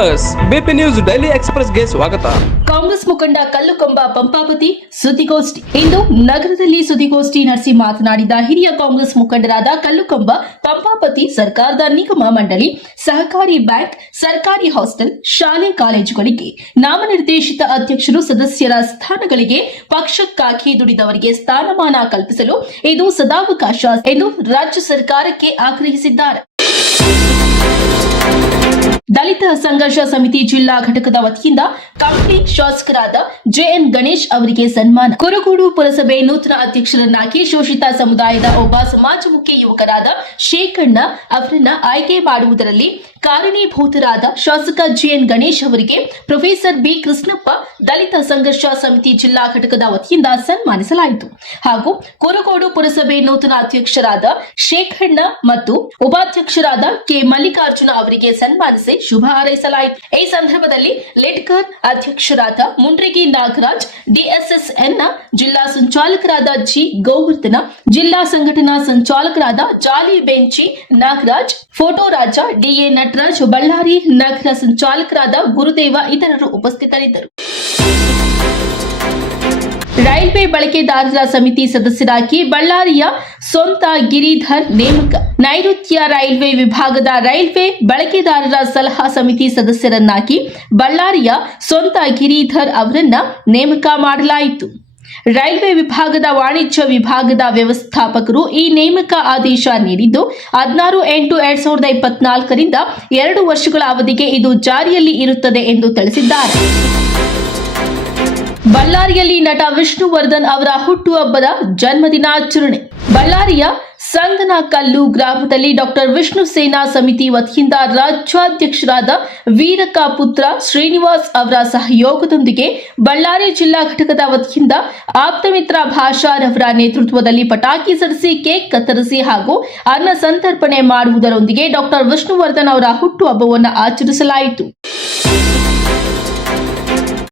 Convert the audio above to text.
S BP news daily ಎಕ್ಸ್ಪ್ರೆಸ್ಗೆ ಸ್ವಾಗತ. ಕಾಂಗ್ರೆಸ್ ಮುಖಂಡ ಕಲ್ಲುಕೊಂಬ ಪಂಪಾಪತಿ ಸುದ್ದಿಗೋಷ್ಠಿ. ಇಂದು ನಗರದಲ್ಲಿ ಸುದ್ದಿಗೋಷ್ಠಿ ನಡೆಸಿ ಮಾತನಾಡಿದ ಹಿರಿಯ ಕಾಂಗ್ರೆಸ್ ಮುಖಂಡರಾದ ಕಲ್ಲುಕೊಂಬ ಪಂಪಾಪತಿ ಸರ್ಕಾರದ ನಿಗಮ ಮಂಡಳಿ, ಸಹಕಾರಿ ಬ್ಯಾಂಕ್, ಸರ್ಕಾರಿ ಹಾಸ್ಟೆಲ್, ಶಾಲೆ ಕಾಲೇಜುಗಳಿಗೆ ನಾಮನಿರ್ದೇಶಿತ ಅಧ್ಯಕ್ಷರು ಸದಸ್ಯರ ಸ್ಥಾನಗಳಿಗೆ ಪಕ್ಷಕ್ಕಾಗಿ ದುಡಿದವರಿಗೆ ಸ್ಥಾನಮಾನ ಕಲ್ಪಿಸಲು ಇದು ಸದಾವಕಾಶ ಎಂದು ರಾಜ್ಯ ಸರ್ಕಾರಕ್ಕೆ ಆಗ್ರಹಿಸಿದ್ದಾರೆ. ಸಂಘರ್ಷ ಸಮಿತಿ ಜಿಲ್ಲಾ ಘಟಕದ ವತಿಯಿಂದ ಕಂಪ್ಲಿ ಶಾಸಕರಾದ ಜೆಎನ್ ಗಣೇಶ್ ಅವರಿಗೆ ಸನ್ಮಾನ. ಕುರುಗೋಡು ಪುರಸಭೆ ನೂತನ ಅಧ್ಯಕ್ಷರನ್ನಾಗಿ ಶೋಷಿತ ಸಮುದಾಯದ ಒಬ್ಬ ಸಮಾಜಮುಖಿ ಯುವಕರಾದ ಶೇಖಣ್ಣ ಅವರನ್ನ ಆಯ್ಕೆ ಮಾಡುವುದರಲ್ಲಿ ಕಾರಣೀಭೂತರಾದ ಶಾಸಕ ಜಿಎನ್ ಗಣೇಶ್ ಅವರಿಗೆ ಪ್ರೊಫೆಸರ್ ಬಿ ಕೃಷ್ಣಪ್ಪ ದಲಿತ ಸಂಘರ್ಷ ಸಮಿತಿ ಜಿಲ್ಲಾ ಘಟಕದ ವತಿಯಿಂದ ಸನ್ಮಾನಿಸಲಾಯಿತು. ಹಾಗೂ ಕುರುಗೋಡು ಪುರಸಭೆ ನೂತನ ಅಧ್ಯಕ್ಷರಾದ ಶೇಖಣ್ಣ ಮತ್ತು ಉಪಾಧ್ಯಕ್ಷರಾದ ಕೆ ಮಲ್ಲಿಕಾರ್ಜುನ ಅವರಿಗೆ ಸನ್ಮಾನಿಸಿ ಶುಭ ಹಾರೈಸಲಾಯಿತು. ಈ ಸಂದರ್ಭದಲ್ಲಿ ಲೆಡ್ಕರ್ ಅಧ್ಯಕ್ಷರಾದ ಮುಂಡ್ರಿಗಿ ನಾಗರಾಜ್ ಡಿಎಸ್ಎಸ್ಎನ್ನ ಜಿಲ್ಲಾ ಸಂಚಾಲಕರಾದ ಜಿ ಗೋವರ್ಧನ, ಜಿಲ್ಲಾ ಸಂಘಟನಾ ಸಂಚಾಲಕರಾದ ಜಾಲಿ ಬೆಂಚಿ ನಾಗರಾಜ್, ಫೋಟೋ ರಾಜ ಡಿಎ ನಟರಾಜ್ ಬಳ್ಳಾರಿ ನಗರ ಸಂಚಾಲಕರಾದ ಗುರುದೇವ ಇತರರು ಉಪಸ್ಥಿತರಿದ್ದರು. ರೈಲ್ವೆ ಬಳಕೆದಾರರ ಸಮಿತಿ ಸದಸ್ಯರಾಗಿ ಬಳ್ಳಾರಿಯ ಸ್ವಂತ ಗಿರಿಧರ್ ನೇಮಕ ನೈಋತ್ಯ ರೈಲ್ವೆ ವಿಭಾಗದ ರೈಲ್ವೆ ಬಳಕೆದಾರರ ಸಲಹಾ ಸಮಿತಿ ಸದಸ್ಯರನ್ನಾಗಿ ಬಳ್ಳಾರಿಯ ಸ್ವಂತ ಗಿರಿಧರ್ ಅವರನ್ನ ನೇಮಕ ಮಾಡಲಾಯಿತು. ರೈಲ್ವೆ ವಿಭಾಗದ ವಾಣಿಜ್ಯ ವಿಭಾಗದ ವ್ಯವಸ್ಥಾಪಕರು ಈ ನೇಮಕ ಆದೇಶ ನೀಡಿದ್ದು, ಹದಿನಾರು ಎಂಟು ಎರಡ್ ಸಾವಿರದ ಇಪ್ಪತ್ನಾಲ್ಕರಿಂದ ಎರಡು ವರ್ಷಗಳ ಅವಧಿಗೆ ಇದು ಜಾರಿಯಲ್ಲಿ ಇರುತ್ತದೆ ಎಂದು ತಿಳಿಸಿದ್ದಾರೆ. ಬಳ್ಳಾರಿಯಲ್ಲಿ ನಟ ವಿಷ್ಣುವರ್ಧನ್ ಅವರ ಹುಟ್ಟುಹಬ್ಬದ ಜನ್ಮದಿನಾಚರಣೆ. ಬಳ್ಳಾರಿಯ ಸಂಗನಕಲ್ಲು ಗ್ರಾಮದಲ್ಲಿ ಡಾಕ್ಟರ್ ವಿಷ್ಣು ಸೇನಾ ಸಮಿತಿ ವತಿಯಿಂದ ರಾಜ್ಯಾಧ್ಯಕ್ಷರಾದ ವೀರಕ ಪುತ್ರ ಶ್ರೀನಿವಾಸ್ ಅವರ ಸಹಯೋಗದೊಂದಿಗೆ ಬಳ್ಳಾರಿ ಜಿಲ್ಲಾ ಘಟಕದ ವತಿಯಿಂದ ಆಪ್ತಮಿತ್ರ ಭಾಷಾರವರ ನೇತೃತ್ವದಲ್ಲಿ ಪಟಾಕಿ ಸರಿಸಿ ಕೇಕ್ ಕತ್ತರಿಸಿ ಹಾಗೂ ಅನ್ನ ಸಂತರ್ಪಣೆ ಮಾಡುವುದರೊಂದಿಗೆ ಡಾಕ್ಟರ್ ವಿಷ್ಣುವರ್ಧನ್ ಅವರ ಹುಟ್ಟುಹಬ್ಬವನ್ನು ಆಚರಿಸಲಾಯಿತು.